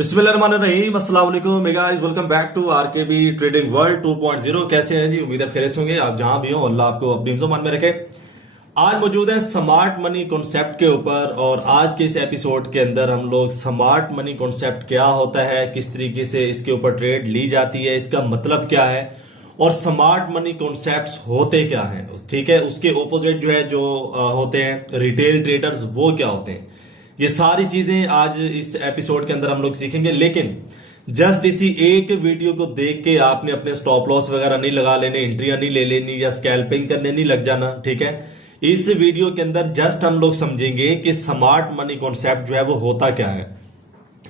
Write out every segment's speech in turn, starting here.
बिस्मिल्लाहिर्रहमानिर्रहीम, अस्सलाम वालेकुम guys, welcome back to RKB trading world 2.0। कैसे हैं जी? उम्मीद है खैरियत होंगे। आप जहां भी हो अल्लाह आपको अपनी मान में रखे। आज मौजूद है स्मार्ट मनी कॉन्सेप्ट के ऊपर, और आज के इस एपिसोड के अंदर हम लोग स्मार्ट मनी कॉन्सेप्ट क्या होता है, किस तरीके से इसके ऊपर ट्रेड ली जाती है, इसका मतलब क्या है, और स्मार्ट मनी कॉन्सेप्ट्स होते क्या हैं, ठीक है। उसके ओपोजिट जो है जो होते हैं रिटेल ट्रेडर्स, वो क्या होते हैं, ये सारी चीजें आज इस एपिसोड के अंदर हम लोग सीखेंगे। लेकिन जस्ट इसी एक वीडियो को देख के आपने अपने स्टॉप लॉस वगैरह नहीं लगा लेने, एंट्रियां नहीं ले लेनी या स्कैल्पिंग करने नहीं लग जाना, ठीक है। इस वीडियो के अंदर जस्ट हम लोग समझेंगे कि स्मार्ट मनी कॉन्सेप्ट जो है वो होता क्या है।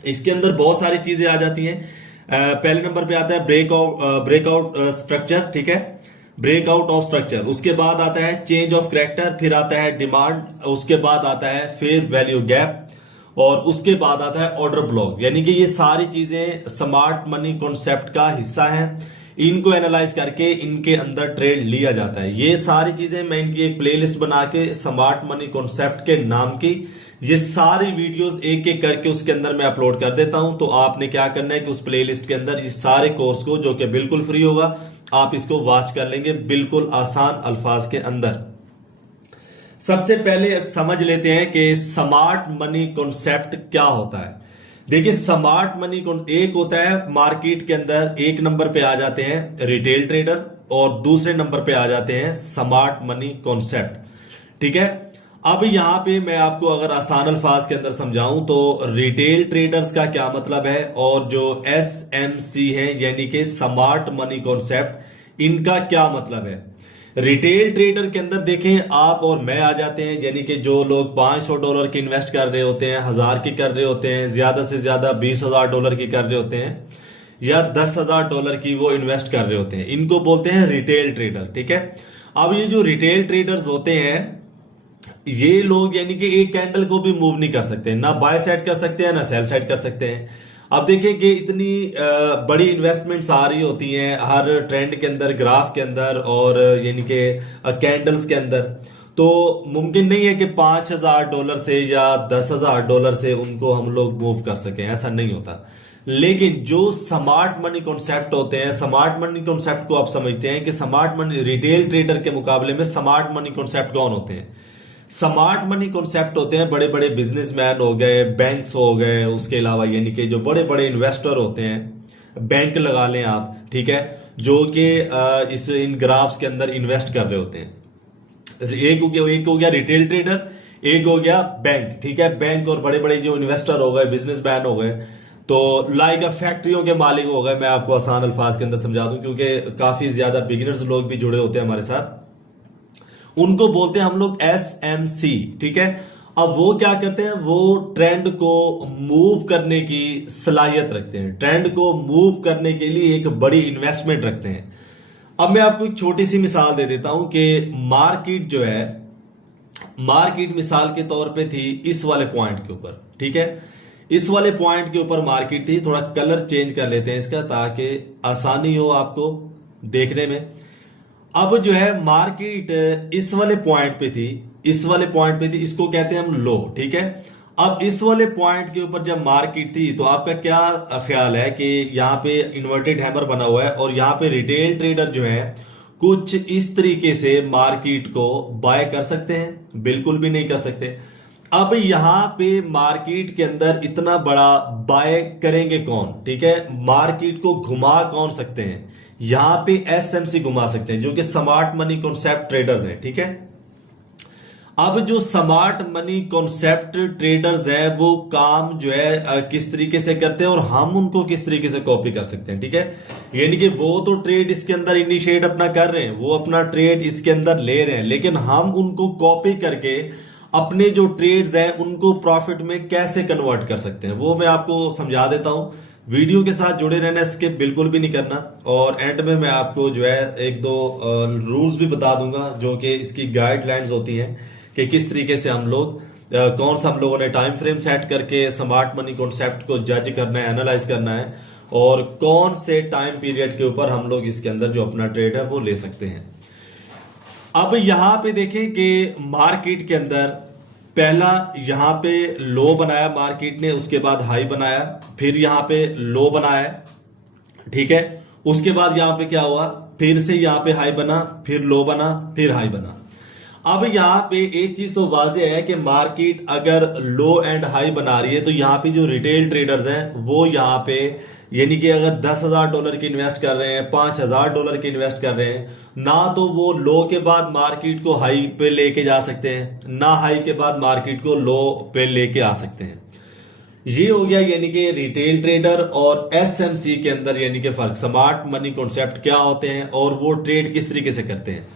इसके अंदर बहुत सारी चीजें आ जाती हैं। पहले नंबर पे आता है ब्रेकआउट स्ट्रक्चर, ठीक है, ब्रेकआउट ऑफ स्ट्रक्चर। उसके बाद आता है चेंज ऑफ करेक्टर, फिर आता है डिमांड, उसके बाद आता है फेयर वैल्यू गैप, और उसके बाद आता है ऑर्डर ब्लॉक। यानी कि ये सारी चीजें स्मार्ट मनी कॉन्सेप्ट का हिस्सा है। इनको एनालाइज करके इनके अंदर ट्रेड लिया जाता है। ये सारी चीजें मैं इनकी एक प्लेलिस्ट बना के स्मार्ट मनी कॉन्सेप्ट के नाम की ये सारी वीडियोस एक एक करके उसके अंदर मैं अपलोड कर देता हूं। तो आपने क्या करना है कि उस प्लेलिस्ट के अंदर इस सारे कोर्स को, जो कि बिल्कुल फ्री होगा, आप इसको वॉच कर लेंगे बिल्कुल आसान अल्फाज के अंदर। सबसे पहले समझ लेते हैं कि स्मार्ट मनी कॉन्सेप्ट क्या होता है। देखिए, स्मार्ट मनी एक होता है मार्केट के अंदर, एक नंबर पे आ जाते हैं रिटेल ट्रेडर और दूसरे नंबर पे आ जाते हैं स्मार्ट मनी कॉन्सेप्ट, ठीक है। अब यहां पे मैं आपको अगर आसान अल्फाज के अंदर समझाऊं तो रिटेल ट्रेडर्स का क्या मतलब है, और जो SMC है यानी कि स्मार्ट मनी कॉन्सेप्ट, इनका क्या मतलब है। रिटेल ट्रेडर के अंदर देखें आप और मैं आ जाते हैं, यानी कि जो लोग $500 की इन्वेस्ट कर रहे होते हैं, 1000 की कर रहे होते हैं, ज्यादा से ज्यादा $20,000 की कर रहे होते हैं, या $10,000 की वो इन्वेस्ट कर रहे होते हैं, इनको बोलते हैं रिटेल ट्रेडर, ठीक है। अब ये जो रिटेल ट्रेडर्स होते हैं, ये लोग यानी कि एक कैंडल को भी मूव नहीं कर सकते, ना बाय साइड कर सकते हैं ना सेल साइड कर सकते हैं। अब देखिए कि इतनी बड़ी इन्वेस्टमेंट्स आ रही होती हैं हर ट्रेंड के अंदर, ग्राफ के अंदर, और यानी कि कैंडल्स के अंदर, तो मुमकिन नहीं है कि $5,000 से या $10,000 से उनको हम लोग मूव कर सकें, ऐसा नहीं होता। लेकिन जो स्मार्ट मनी कॉन्सेप्ट होते हैं, स्मार्ट मनी कॉन्सेप्ट को आप समझते हैं कि स्मार्ट मनी रिटेल ट्रेडर के मुकाबले में स्मार्ट मनी कॉन्सेप्ट कौन होते हैं। स्मार्ट मनी कॉन्सेप्ट होते हैं बड़े बड़े बिजनेसमैन हो गए, बैंक्स हो गए, उसके अलावा यानी कि जो बड़े बड़े इन्वेस्टर होते हैं, बैंक लगा लें आप, ठीक है, जो कि इन ग्राफ्स के अंदर इन्वेस्ट कर रहे होते हैं। एक हो गया रिटेल ट्रेडर, एक हो गया बैंक, ठीक है। बैंक और बड़े बड़े जो इन्वेस्टर हो गए, बिजनेसमैन हो गए, तो लाइक फैक्ट्रियों के मालिक हो गए। मैं आपको आसान अल्फाज के अंदर समझा दूं, क्योंकि काफी ज्यादा बिगिनर्स लोग भी जुड़े होते हैं हमारे साथ। उनको बोलते हैं हम लोग SMC, ठीक है। अब वो क्या करते हैं, वो ट्रेंड को मूव करने की सलाहियत रखते हैं, ट्रेंड को मूव करने के लिए एक बड़ी इन्वेस्टमेंट रखते हैं। अब मैं आपको एक छोटी सी मिसाल दे देता हूं कि मार्केट जो है, मार्केट मिसाल के तौर पे थी इस वाले पॉइंट के ऊपर, ठीक है, इस वाले पॉइंट के ऊपर मार्केट थी। थोड़ा कलर चेंज कर लेते हैं इसका ताकि आसानी हो आपको देखने में। अब जो है मार्केट इस वाले पॉइंट पे थी, इस वाले पॉइंट पे थी, इसको कहते हैं हम लो, ठीक है। अब इस वाले पॉइंट के ऊपर जब मार्केट थी तो आपका क्या ख्याल है कि यहाँ पे इन्वर्टेड हैमर बना हुआ है, और यहाँ पे रिटेल ट्रेडर जो है कुछ इस तरीके से मार्केट को बाय कर सकते हैं? बिल्कुल भी नहीं कर सकते। अब यहां पे मार्केट के अंदर इतना बड़ा बाय करेंगे कौन, ठीक है, मार्केट को घुमा कौन सकते हैं? यहां पे SMC घुमा सकते हैं, जो कि स्मार्ट मनी कॉन्सेप्ट ट्रेडर्स हैं, ठीक है। अब जो स्मार्ट मनी कॉन्सेप्ट ट्रेडर्स है वो काम जो है किस तरीके से करते हैं, और हम उनको किस तरीके से कॉपी कर सकते हैं, ठीक है। यानी कि वो तो ट्रेड इसके अंदर इनिशिएट अपना कर रहे हैं, वो अपना ट्रेड इसके अंदर ले रहे हैं, लेकिन हम उनको कॉपी करके अपने जो ट्रेड्स हैं उनको प्रॉफिट में कैसे कन्वर्ट कर सकते हैं, वो मैं आपको समझा देता हूं। वीडियो के साथ जुड़े रहना, स्किप बिल्कुल भी नहीं करना, और एंड में मैं आपको जो है एक दो रूल्स भी बता दूंगा, जो कि इसकी गाइडलाइंस होती हैं कि किस तरीके से हम लोग कौन सा हम लोगों ने टाइम फ्रेम सेट करके स्मार्ट मनी कॉन्सेप्ट को जज करना है, एनालाइज करना है, और कौन से टाइम पीरियड के ऊपर हम लोग इसके अंदर जो अपना ट्रेड है वो ले सकते हैं। अब यहां पे देखें कि मार्केट के अंदर पहला यहाँ पे लो बनाया मार्केट ने, उसके बाद हाई बनाया, फिर यहाँ पे लो बनाया, ठीक है। उसके बाद यहाँ पे क्या हुआ, फिर से यहाँ पे हाई बना, फिर लो बना, फिर हाई बना। अब यहाँ पे एक चीज तो वाज़ेह है कि मार्केट अगर लो एंड हाई बना रही है तो यहाँ पे जो रिटेल ट्रेडर्स हैं वो यहाँ पे यानी कि अगर $10,000 की इन्वेस्ट कर रहे हैं, $5,000 की इन्वेस्ट कर रहे हैं, ना तो वो लो के बाद मार्केट को हाई पे लेके जा सकते हैं, ना हाई के बाद मार्केट को लो पे लेके आ सकते हैं। ये हो गया यानी कि रिटेल ट्रेडर और एसएमसी के अंदर यानी कि फर्क, स्मार्ट मनी कॉन्सेप्ट क्या होते हैं और वो ट्रेड किस तरीके से करते हैं।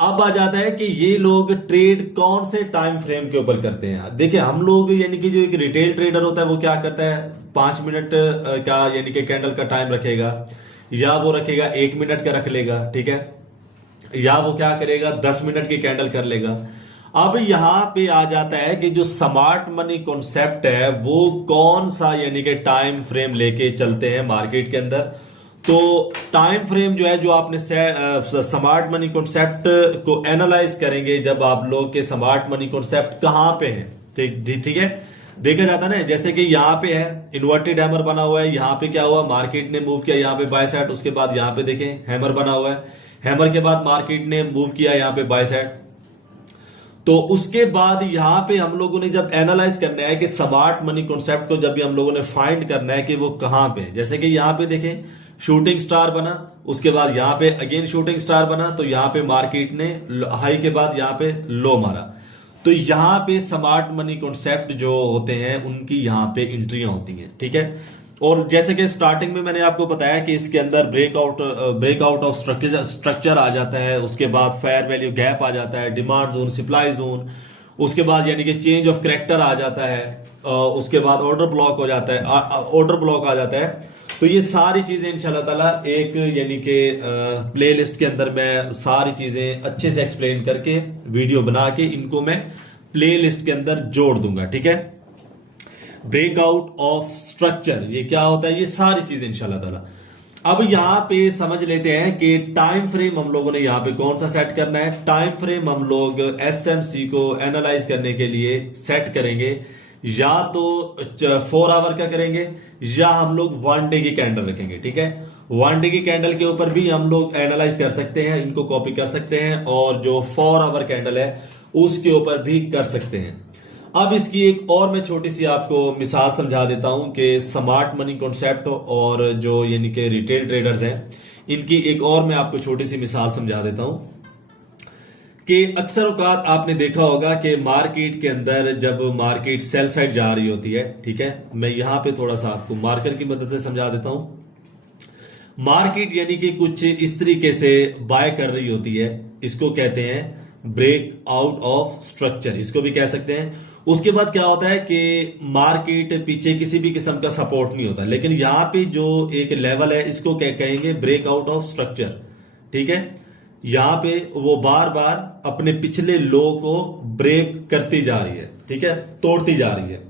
अब आ जाता है कि ये लोग ट्रेड कौन से टाइम फ्रेम के ऊपर करते हैं। देखिए हम लोग यानी कि जो एक रिटेल ट्रेडर होता है वो क्या करता है, 5 मिनट का यानी कि कैंडल का टाइम रखेगा, या वो रखेगा 1 मिनट का रख लेगा, ठीक है, या वो क्या करेगा 10 मिनट की कैंडल कर लेगा। अब यहां पे आ जाता है कि जो स्मार्ट मनी कॉन्सेप्ट है वो कौन सा यानी कि टाइम फ्रेम लेके चलते हैं मार्केट के अंदर। तो टाइम फ्रेम जो है, जो आपने स्मार्ट मनी कॉन्सेप्ट को एनालाइज करेंगे जब आप लोग के स्मार्ट मनी कॉन्सेप्ट कहां पे है, ठीक है, देखा जाता है ना, जैसे कि यहाँ पे है इन्वर्टेड हैमर बना हुआ है, यहाँ पे क्या हुआ मार्केट ने मूव किया यहाँ पे बाय साइड, उसके बाद यहाँ पे देखें हैमर बना हुआ है, हैमर के बाद मार्केट ने मूव किया यहाँ पे बाय साइड। तो उसके बाद यहां पे हम लोगों ने जब एनालाइज करना है कि स्मार्ट मनी कॉन्सेप्ट को जब भी हम लोगों ने फाइंड करना है कि वो कहां पे, जैसे कि यहां पे देखें शूटिंग स्टार बना, उसके बाद यहां पे अगेन शूटिंग स्टार बना, तो यहां पे मार्केट ने हाई के बाद यहां पे लो मारा। तो यहां पे स्मार्ट मनी कॉन्सेप्ट जो होते हैं उनकी यहां पे एंट्रियां होती हैं, ठीक है। और जैसे कि स्टार्टिंग में मैंने आपको बताया कि इसके अंदर ब्रेकआउट ऑफ स्ट्रक्चर आ जाता है, उसके बाद फेयर वैल्यू गैप आ जाता है, डिमांड जोन, सप्लाई जोन, उसके बाद यानी कि चेंज ऑफ करैक्टर आ जाता है, उसके बाद ऑर्डर ब्लॉक हो जाता है, ऑर्डर ब्लॉक आ जाता है। तो ये सारी चीजें इंशाल्लाह ताला एक यानी कि प्ले लिस्ट के अंदर मैं सारी चीजें अच्छे से एक्सप्लेन करके वीडियो बना के इनको मैं प्ले लिस्ट के अंदर जोड़ दूंगा, ठीक है। ब्रेकआउट ऑफ स्ट्रक्चर ये क्या होता है, ये सारी चीजें इंशाल्लाह ताला। अब यहां पे समझ लेते हैं कि टाइम फ्रेम हम लोगों ने यहां पे कौन सा सेट करना है। टाइम फ्रेम हम लोग एसएमसी को एनालाइज करने के लिए सेट करेंगे, या तो 4 आवर का करेंगे या हम लोग 1 डे की कैंडल रखेंगे, ठीक है। 1 डे की कैंडल के ऊपर भी हम लोग एनालाइज कर सकते हैं, इनको कॉपी कर सकते हैं, और जो 4 आवर कैंडल है उसके ऊपर भी कर सकते हैं। अब इसकी एक और मैं छोटी सी आपको मिसाल समझा देता हूं कि स्मार्ट मनी कॉन्सेप्ट और जो यानी कि रिटेल ट्रेडर्स हैं इनकी एक और मैं आपको छोटी सी मिसाल समझा देता हूं कि अक्सर औकात आपने देखा होगा कि मार्केट के अंदर जब मार्केट सेल साइड जा रही होती है, ठीक है, मैं यहां पे थोड़ा सा आपको मार्कर की मदद से समझा देता हूं। मार्केट यानी कि कुछ इस तरीके से बाय कर रही होती है, इसको कहते हैं ब्रेक आउट ऑफ स्ट्रक्चर, इसको भी कह सकते हैं। उसके बाद क्या होता है कि मार्केट पीछे किसी भी किस्म का सपोर्ट नहीं होता, लेकिन यहां पे जो एक लेवल है इसको कहेंगे ब्रेक आउट ऑफ स्ट्रक्चर, ठीक है। यहां पे वो बार बार अपने पिछले लो को ब्रेक करती जा रही है, ठीक है, तोड़ती जा रही है,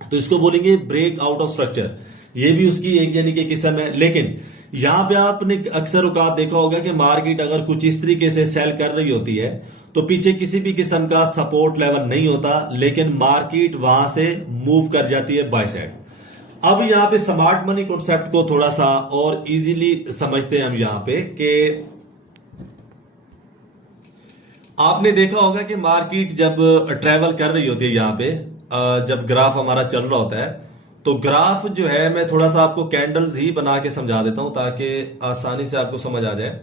तो इसको बोलेंगे ब्रेक आउट ऑफ स्ट्रक्चर। ये भी उसकी एक यानी कि किस्म है। लेकिन यहां पे आपने अक्सर औकात देखा होगा कि मार्केट अगर कुछ इस तरीके से सेल कर रही होती है तो पीछे किसी भी किस्म का सपोर्ट लेवल नहीं होता, लेकिन मार्केट वहां से मूव कर जाती है बाय साइड। अब यहां पे स्मार्ट मनी कॉन्सेप्ट को थोड़ा सा और इजीली समझते हैं हम यहां पे कि आपने देखा होगा कि मार्केट जब ट्रेवल कर रही होती है, यहां पे जब ग्राफ हमारा चल रहा होता है, तो ग्राफ जो है मैं थोड़ा सा आपको कैंडल्स ही बना के समझा देता हूं ताकि आसानी से आपको समझ आ जाए।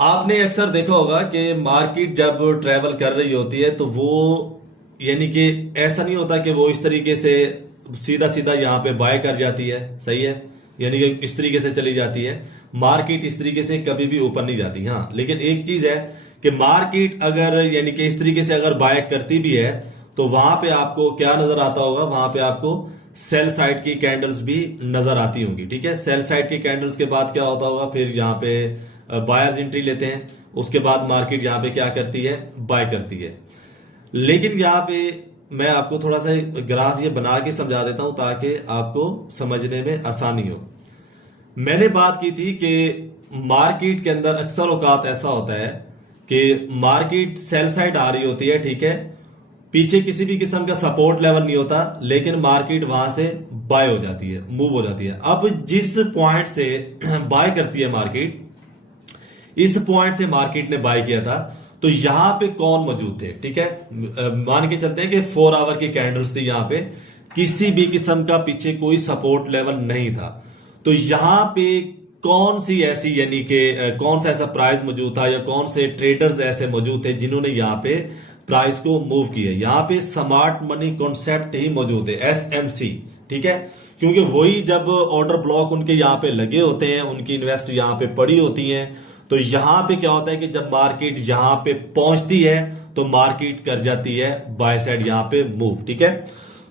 आपने अक्सर देखा होगा कि मार्केट जब ट्रेवल कर रही होती है तो वो यानी कि ऐसा नहीं होता कि वो इस तरीके से सीधा सीधा यहाँ पे बाय कर जाती है, सही है, यानी कि इस तरीके से चली जाती है। मार्केट इस तरीके से कभी भी ऊपर नहीं जाती। हाँ, लेकिन एक चीज है कि मार्केट अगर यानी कि इस तरीके से अगर बाय करती भी है तो वहां पे आपको क्या नजर आता होगा, वहां पे आपको सेल साइड की कैंडल्स भी नजर आती होंगी, ठीक है। सेल साइड की कैंडल्स के बाद क्या होता होगा, फिर यहाँ पे बायर्स एंट्री लेते हैं, उसके बाद मार्केट यहाँ पे क्या करती है, बाय करती है। लेकिन यहाँ पे मैं आपको थोड़ा सा ग्राफ ये बना के समझा देता हूं ताकि आपको समझने में आसानी हो। मैंने बात की थी कि मार्केट के अंदर अक्सर औकात ऐसा होता है कि मार्केट सेल साइड आ रही होती है, ठीक है, पीछे किसी भी किस्म का सपोर्ट लेवल नहीं होता, लेकिन मार्केट वहां से बाय हो जाती है, मूव हो जाती है। अब जिस पॉइंट से बाय करती है मार्केट, इस पॉइंट से मार्केट ने बाय किया था, तो यहां पे कौन मौजूद थे? ठीक है, मान के चलते हैं कि 4 आवर की कैंडल्स थी, यहां पे किसी भी किस्म का पीछे कोई सपोर्ट लेवल नहीं था। तो यहां पे कौन सी ऐसी, यानी कि कौन सा ऐसा प्राइस मौजूद था, या कौन से ट्रेडर्स ऐसे मौजूद थे जिन्होंने यहाँ पे प्राइस को मूव किया? यहाँ पे स्मार्ट मनी कॉन्सेप्ट ही मौजूद है, SMC। ठीक है, क्योंकि वही जब ऑर्डर ब्लॉक उनके यहाँ पे लगे होते हैं, उनकी इन्वेस्ट यहाँ पे पड़ी होती हैं, तो यहाँ पे क्या होता है कि जब मार्केट यहाँ पे पहुंचती है तो मार्केट कर जाती है बाय साइड यहाँ पे मूव। ठीक है,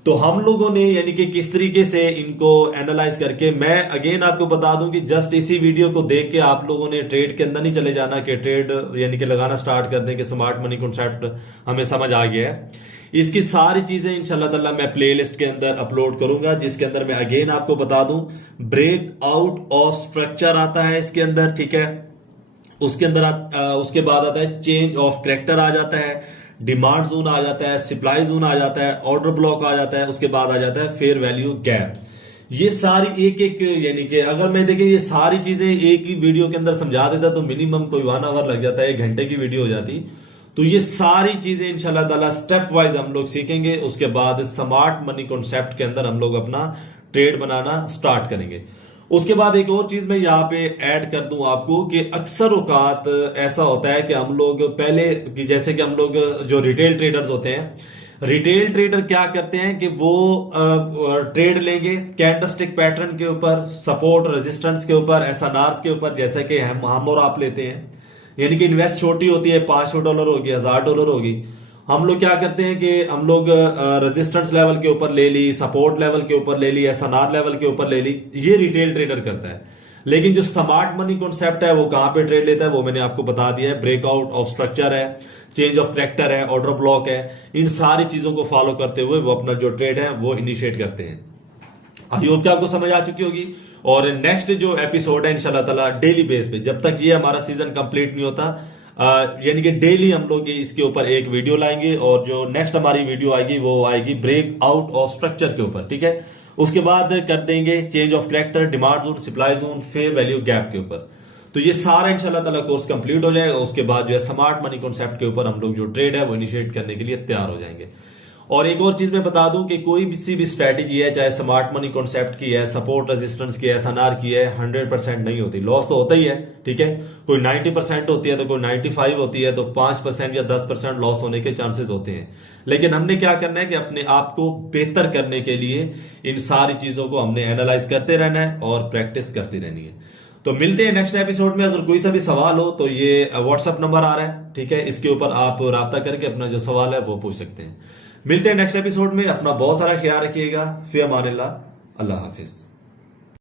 तो हम लोगों ने यानी कि किस तरीके से इनको एनालाइज करके, मैं अगेन आपको बता दूं कि जस्ट इसी वीडियो को देख के आप लोगों ने ट्रेड के अंदर नहीं चले जाना कि ट्रेड यानी कि लगाना स्टार्ट कर दें कि स्मार्ट मनी कॉन्सेप्ट हमें समझ आ गया है। इसकी सारी चीजें इंशाल्लाह ताला मैं प्लेलिस्ट के अंदर अपलोड करूंगा, जिसके अंदर मैं अगेन आपको बता दूं ब्रेक आउट ऑफ स्ट्रक्चर आता है इसके अंदर। ठीक है, उसके अंदर उसके बाद आता है चेंज ऑफ कैरेक्टर आ जाता है, डिमांड जोन आ जाता है, सप्लाई जोन आ जाता है, ऑर्डर ब्लॉक आ जाता है, उसके बाद आ जाता है फेयर वैल्यू गैप। ये सारी एक एक, यानी कि अगर मैं देखें ये सारी चीजें एक ही वीडियो के अंदर समझा देता तो मिनिमम कोई 1 आवर लग जाता है, 1 घंटे की वीडियो हो जाती। तो ये सारी चीजें इंशाल्लाह ताला स्टेप वाइज हम लोग सीखेंगे। उसके बाद स्मार्ट मनी कॉन्सेप्ट के अंदर हम लोग अपना ट्रेड बनाना स्टार्ट करेंगे। उसके बाद एक और चीज मैं यहाँ पे ऐड कर दूं आपको कि अक्सर औकात ऐसा होता है कि हम लोग पहले कि जैसे कि हम लोग जो रिटेल ट्रेडर्स होते हैं, रिटेल ट्रेडर क्या करते हैं कि वो ट्रेड लेंगे कैंडलस्टिक पैटर्न के ऊपर, सपोर्ट रेजिस्टेंस के ऊपर, SNRs के ऊपर, जैसे कि हम और आप लेते हैं। यानी कि इन्वेस्ट छोटी होती है, $500 होगी, $1000 होगी। हम लोग क्या करते हैं कि हम लोग रेजिस्टेंस लेवल के ऊपर ले ली, सपोर्ट लेवल के ऊपर ले ली, SNR लेवल के ऊपर ले ली। ये रिटेल ट्रेडर करता है। लेकिन जो स्मार्ट मनी कॉन्सेप्ट है वो कहां पे ट्रेड लेता है वो मैंने आपको बता दिया है। ब्रेकआउट ऑफ स्ट्रक्चर है, चेंज ऑफ कैरेक्टर है, ऑर्डर ब्लॉक है, इन सारी चीजों को फॉलो करते हुए वो अपना जो ट्रेड है वो इनिशिएट करते हैं। आई होप कि आपको समझ आ चुकी होगी। और नेक्स्ट जो एपिसोड है इंशाल्लाह ताला डेली बेस पे, जब तक ये हमारा सीजन कंप्लीट नहीं होता, यानी कि डेली हम लोग इसके ऊपर एक वीडियो लाएंगे। और जो नेक्स्ट हमारी वीडियो आएगी वो आएगी ब्रेक आउट ऑफ स्ट्रक्चर के ऊपर। ठीक है, उसके बाद कर देंगे change of character, demand zone, supply zone, fair value gap के ऊपर। तो ये सारा इंशाल्लाह ताला कोर्स कंप्लीट हो जाएगा। उसके बाद जो है स्मार्ट मनी कॉन्सेप्ट के ऊपर हम लोग जो ट्रेड है वो इनिशिएट करने के लिए तैयार हो जाएंगे। और एक और चीज मैं बता दूं कि कोई भी स्ट्रैटेजी है, चाहे स्मार्ट मनी कॉन्सेप्ट की है, सपोर्ट रेजिस्टेंस की है, SNR की है, 100% नहीं होती। लॉस तो होता ही है। ठीक है, कोई 90% होती है तो कोई 95 होती है, तो 5% या 10% लॉस होने के चांसेस होते हैं। लेकिन हमने क्या करना है कि अपने आप को बेहतर करने के लिए इन सारी चीजों को हमने एनालाइज करते रहना है और प्रैक्टिस करती रहनी है। तो मिलते हैं नेक्स्ट एपिसोड में। अगर कोई सा भी सवाल हो तो ये व्हाट्सएप नंबर आ रहा है, ठीक है, इसके ऊपर आप राब्ता करके अपना जो सवाल है वो पूछ सकते हैं। मिलते हैं नेक्स्ट एपिसोड में। अपना बहुत सारा ख्याल रखिएगा। फी अमानिल्लाह, अल्लाह हाफिज।